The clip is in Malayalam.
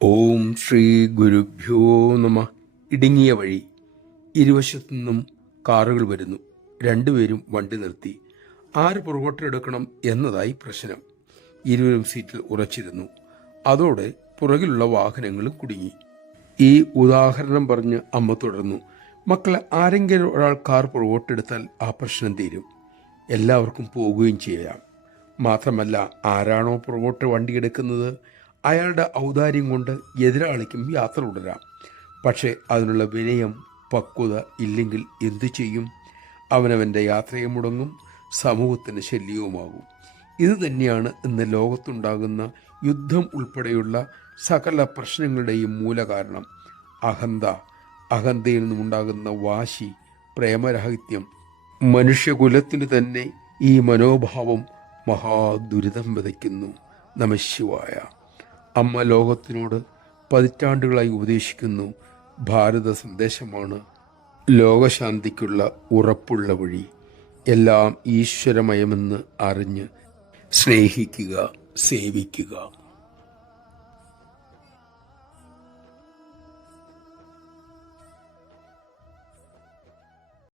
ഓം ശ്രീ ഗുരുഭ്യോ നമ. ഇടുങ്ങിയ വഴി. ഇരുവശത്തു നിന്നും കാറുകൾ വരുന്നു. രണ്ടുപേരും വണ്ടി നിർത്തി. ആര് പുറകോട്ടെടുക്കണം എന്നതായി പ്രശ്നം. ഇരുവരും സീറ്റിൽ ഉറച്ചിരുന്നു. അതോടെ പുറകിലുള്ള വാഹനങ്ങളും കുടുങ്ങി. ഈ ഉദാഹരണം പറഞ്ഞ് അമ്മ തുടർന്നു. മക്കളെ, ആരെങ്കിലും ഒരാൾ കാർ പുറകോട്ടെടുത്താൽ ആ പ്രശ്നം തീരും. എല്ലാവർക്കും പോവുകയും ചെയ്യാം. മാത്രമല്ല, ആരാണോ പുറകോട്ട് വണ്ടിയെടുക്കുന്നത് അയാളുടെ ഔദാര്യം കൊണ്ട് എതിരാളിക്കും യാത്ര തുടരാം. പക്ഷേ അതിനുള്ള വിനയം, പക്വത ഇല്ലെങ്കിൽ എന്തു ചെയ്യും? അവനവൻ്റെ യാത്രയെ മുടങ്ങും, സമൂഹത്തിന് ശല്യവുമാകും. ഇത് തന്നെയാണ് ഇന്ന് ലോകത്തുണ്ടാകുന്ന യുദ്ധം ഉൾപ്പെടെയുള്ള സകല പ്രശ്നങ്ങളുടെയും മൂലകാരണം. അഹന്തയിൽ നിന്നുണ്ടാകുന്ന വാശി, പ്രേമരാഹിത്യം. മനുഷ്യകുലത്തിന് തന്നെ ഈ മനോഭാവം മഹാദുരിതം വിതയ്ക്കുന്നു. നമഃശിവായ. അമ്മ ലോകത്തിനോട് പതിറ്റാണ്ടുകളായി ഉപദേശിക്കുന്നു. ഭാരത സന്ദേശമാണ് ലോകശാന്തിക്കുള്ള ഉറപ്പുള്ള വഴി. എല്ലാം ഈശ്വരമയമെന്ന് അറിഞ്ഞ് സ്നേഹിക്കുക, സേവിക്കുക.